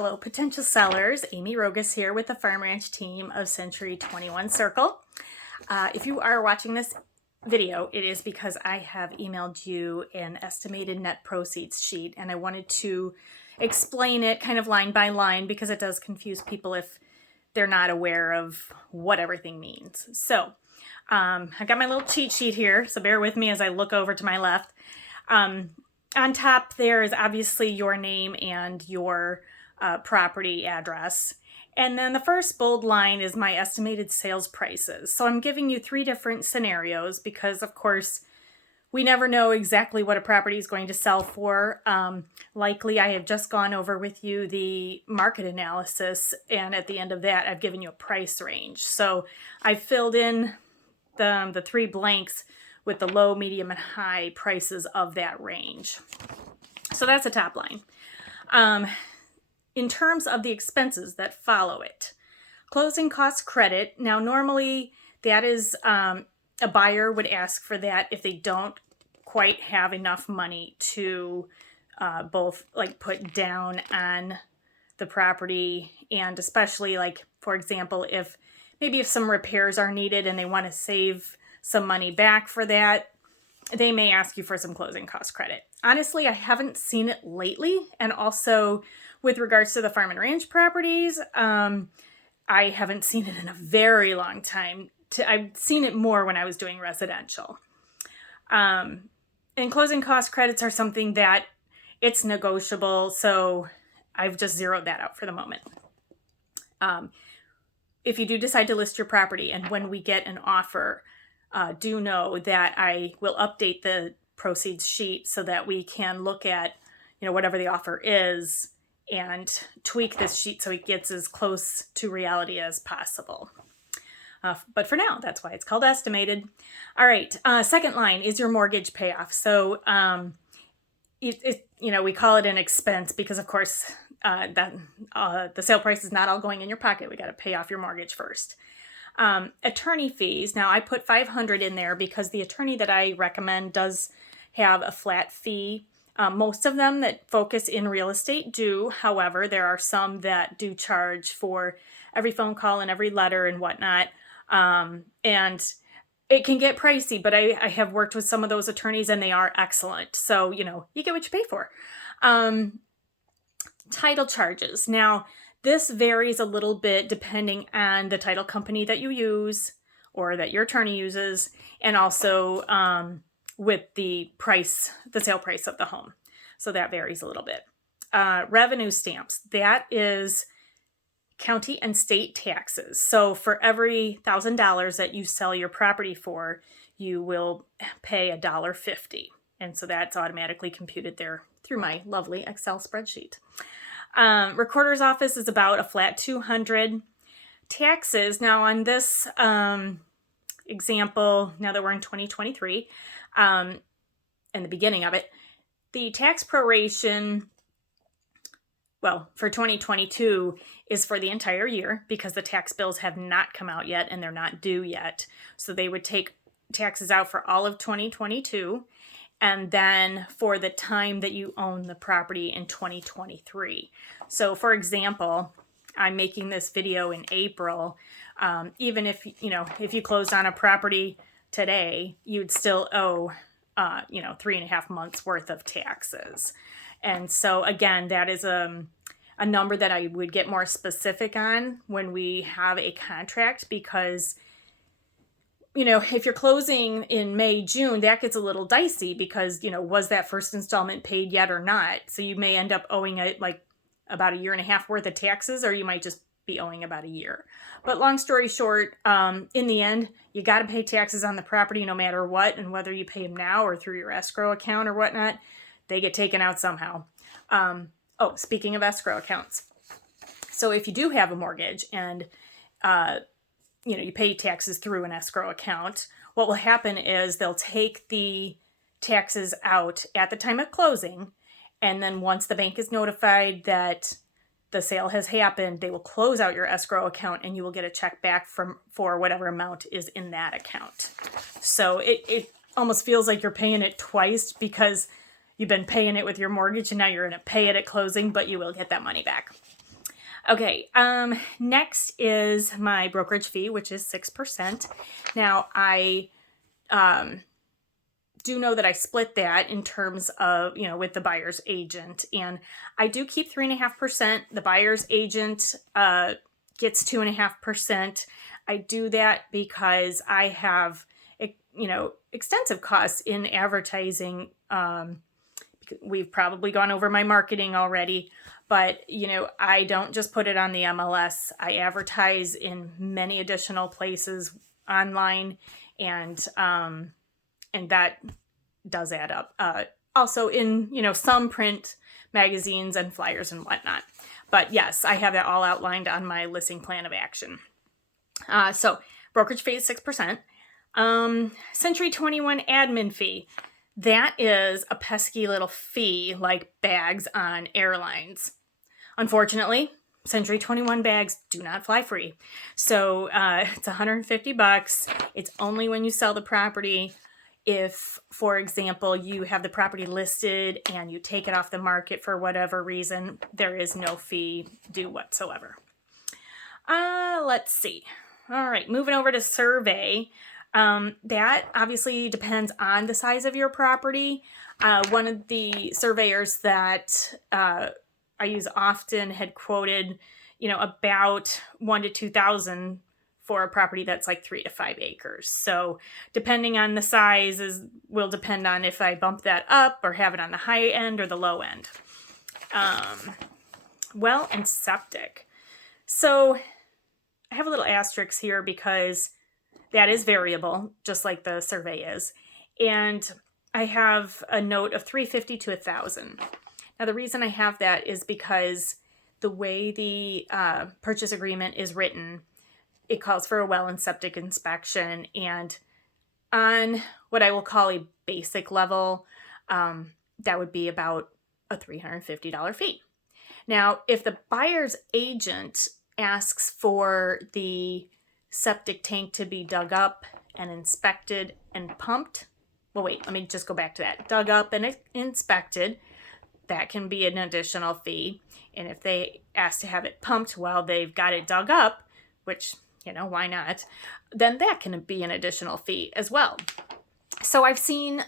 Hello, potential sellers. Amy Rogas here with the Farm Ranch team of Century 21 Circle. If you are watching this video, it is because I have emailed you an estimated net proceeds sheet, and I wanted to explain it kind of line by line because it does confuse people if they're not aware of what everything means. So I've got my little cheat sheet here, so bear with me as I look over to my left. On top there is obviously your name and your property address. And then the first bold line is my estimated sales prices. So I'm giving you 3 different scenarios because, of course, we never know exactly what a property is going to sell for. Likely, I have just gone over with you the market analysis, and at the end of that, I've given you a price range. So I've filled in the 3 blanks with the low, medium, and high prices of that range. So that's the top line. In terms of the expenses that follow it, closing cost credit. Now, normally that is a buyer would ask for that if they don't quite have enough money to both like put down on the property, and especially like, for example, if some repairs are needed and they want to save some money back for that, they may ask you for some closing cost credit. Honestly, I haven't seen it lately, and also with regards to the farm and ranch properties, I haven't seen it in a very long time. I've seen it more when I was doing residential. And closing cost credits are something that it's negotiable, so I've just zeroed that out for the moment. If you do decide to list your property, and when we get an offer, do know that I will update the proceeds sheet so that we can look at, whatever the offer is and tweak this sheet so it gets as close to reality as possible. But for now, that's why it's called estimated. All right. Second line is your mortgage payoff. So, we call it an expense because, of course, the sale price is not all going in your pocket. We got to pay off your mortgage first. Attorney fees. Now, I put $500 in there because the attorney that I recommend does have a flat fee. Most of them that focus in real estate do. However, there are some that do charge for every phone call and every letter and whatnot. And it can get pricey, but I have worked with some of those attorneys and they are excellent. So, you get what you pay for. Title charges. Now, this varies a little bit depending on the title company that you use or that your attorney uses, and also with the sale price of the home. So that varies a little bit. Revenue stamps, that is county and state taxes. So for every $1,000 that you sell your property for, you will pay $1.50. And so that's automatically computed there through my lovely Excel spreadsheet. Recorder's office is about a flat $200. Taxes, now on this example, now that we're in 2023, in the beginning of it, the tax proration, for 2022 is for the entire year because the tax bills have not come out yet and they're not due yet. So they would take taxes out for all of 2022 and then for the time that you own the property in 2023. So for example, I'm making this video in April. Even if you closed on a property today, you'd still owe 3.5 months worth of taxes. And so again, that is a number that I would get more specific on when we have a contract, because if you're closing in May, June, that gets a little dicey because, was that first installment paid yet or not? So you may end up owing about 1.5 years worth of taxes, or you might just be owing about a year. But long story short, in the end, you got to pay taxes on the property no matter what, and whether you pay them now or through your escrow account or whatnot, they get taken out somehow. Speaking of escrow accounts. So if you do have a mortgage and, you pay taxes through an escrow account, what will happen is they'll take the taxes out at the time of closing. And then once the bank is notified that the sale has happened, they will close out your escrow account and you will get a check back for whatever amount is in that account. So it almost feels like you're paying it twice because you've been paying it with your mortgage and now you're going to pay it at closing, but you will get that money back. Okay, next is my brokerage fee, which is 6%. Now, I do know that I split that in terms of, with the buyer's agent. And I do keep 3.5%. The buyer's agent gets 2.5%. I do that because I have, extensive costs in advertising. We've probably gone over my marketing already, but, I don't just put it on the MLS. I advertise in many additional places online, and that does add up. Also in, some print magazines and flyers and whatnot. But yes, I have that all outlined on my listing plan of action. So brokerage fee is 6%. Century 21 admin fee. That is a pesky little fee like bags on airlines. Unfortunately, Century 21 bags do not fly free. So it's $150. It's only when you sell the property. If, for example, you have the property listed and you take it off the market for whatever reason, there is no fee due whatsoever. Let's see. All right, moving over to survey. That obviously depends on the size of your property. One of the surveyors that I use often had quoted, about 1,000 to 2,000 for a property that's like 3 to 5 acres. So depending on the size will depend on if I bump that up or have it on the high end or the low end. Well, and septic. So I have a little asterisk here because that is variable, just like the survey is. And I have a note of $350 to $1,000. Now, the reason I have that is because the way the purchase agreement is written, it calls for a well and septic inspection. And on what I will call a basic level, that would be about a $350 fee. Now, if the buyer's agent asks for the septic tank to be dug up and inspected and pumped, well, wait, let me just go back to that. Dug up and inspected, that can be an additional fee. And if they ask to have it pumped while they've got it dug up, which, why not? Then that can be an additional fee as well. So I've seen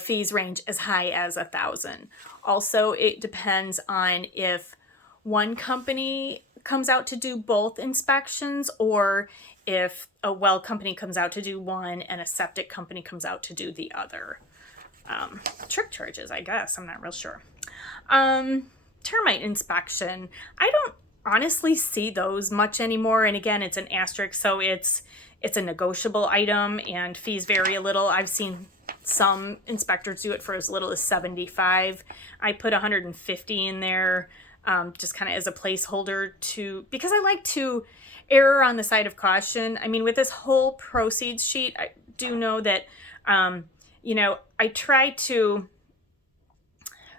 fees range as high as $1,000. Also, it depends on if one company comes out to do both inspections or if a well company comes out to do one and a septic company comes out to do the other. Trick charges, I guess. I'm not real sure. Termite inspection. I don't honestly see those much anymore. And again, it's an asterisk, so it's a negotiable item and fees vary a little. I've seen some inspectors do it for as little as $75. I put $150 in there, just kind of as a placeholder because I like to err on the side of caution. I mean, with this whole proceeds sheet, I do know that, I try to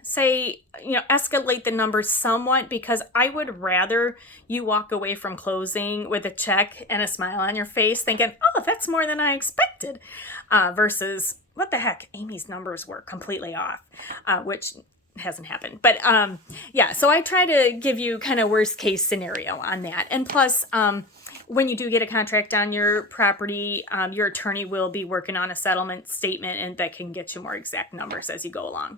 say, escalate the numbers somewhat because I would rather you walk away from closing with a check and a smile on your face thinking, oh, that's more than I expected, versus what the heck, Amy's numbers were completely off, which hasn't happened. But so I try to give you kind of worst case scenario on that. And plus, when you do get a contract on your property, your attorney will be working on a settlement statement and that can get you more exact numbers as you go along.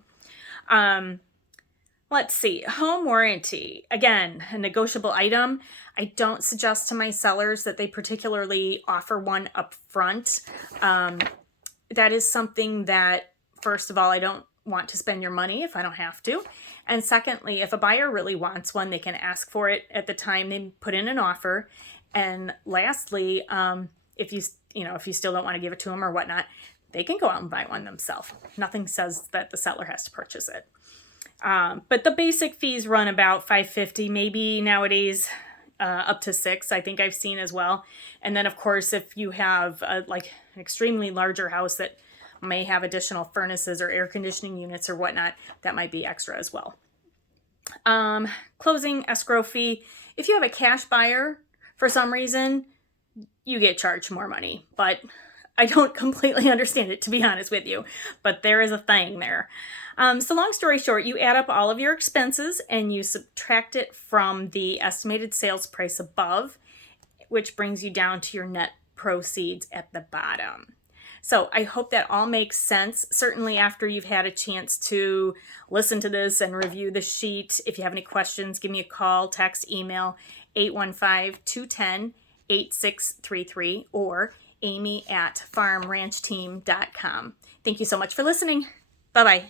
Let's see, home warranty. Again, a negotiable item. I don't suggest to my sellers that they particularly offer one up front. That is something that, first of all, I don't want to spend your money if I don't have to. And secondly, if a buyer really wants one, they can ask for it at the time they put in an offer. And lastly, if you still don't want to give it to them or whatnot, they can go out and buy one themselves. Nothing says that the seller has to purchase it. But the basic fees run about $550, maybe nowadays up to $6, I think I've seen as well. And then, of course, if you have an extremely larger house that may have additional furnaces or air conditioning units or whatnot, that might be extra as well. Closing escrow fee. If you have a cash buyer, for some reason, you get charged more money. But I don't completely understand it, to be honest with you, but there is a thing there. So long story short, you add up all of your expenses and you subtract it from the estimated sales price above, which brings you down to your net proceeds at the bottom. So I hope that all makes sense. Certainly after you've had a chance to listen to this and review the sheet, if you have any questions, give me a call, text, email 815-210-8633 or amy@farmranchteam.com. Thank you so much for listening. Bye-bye.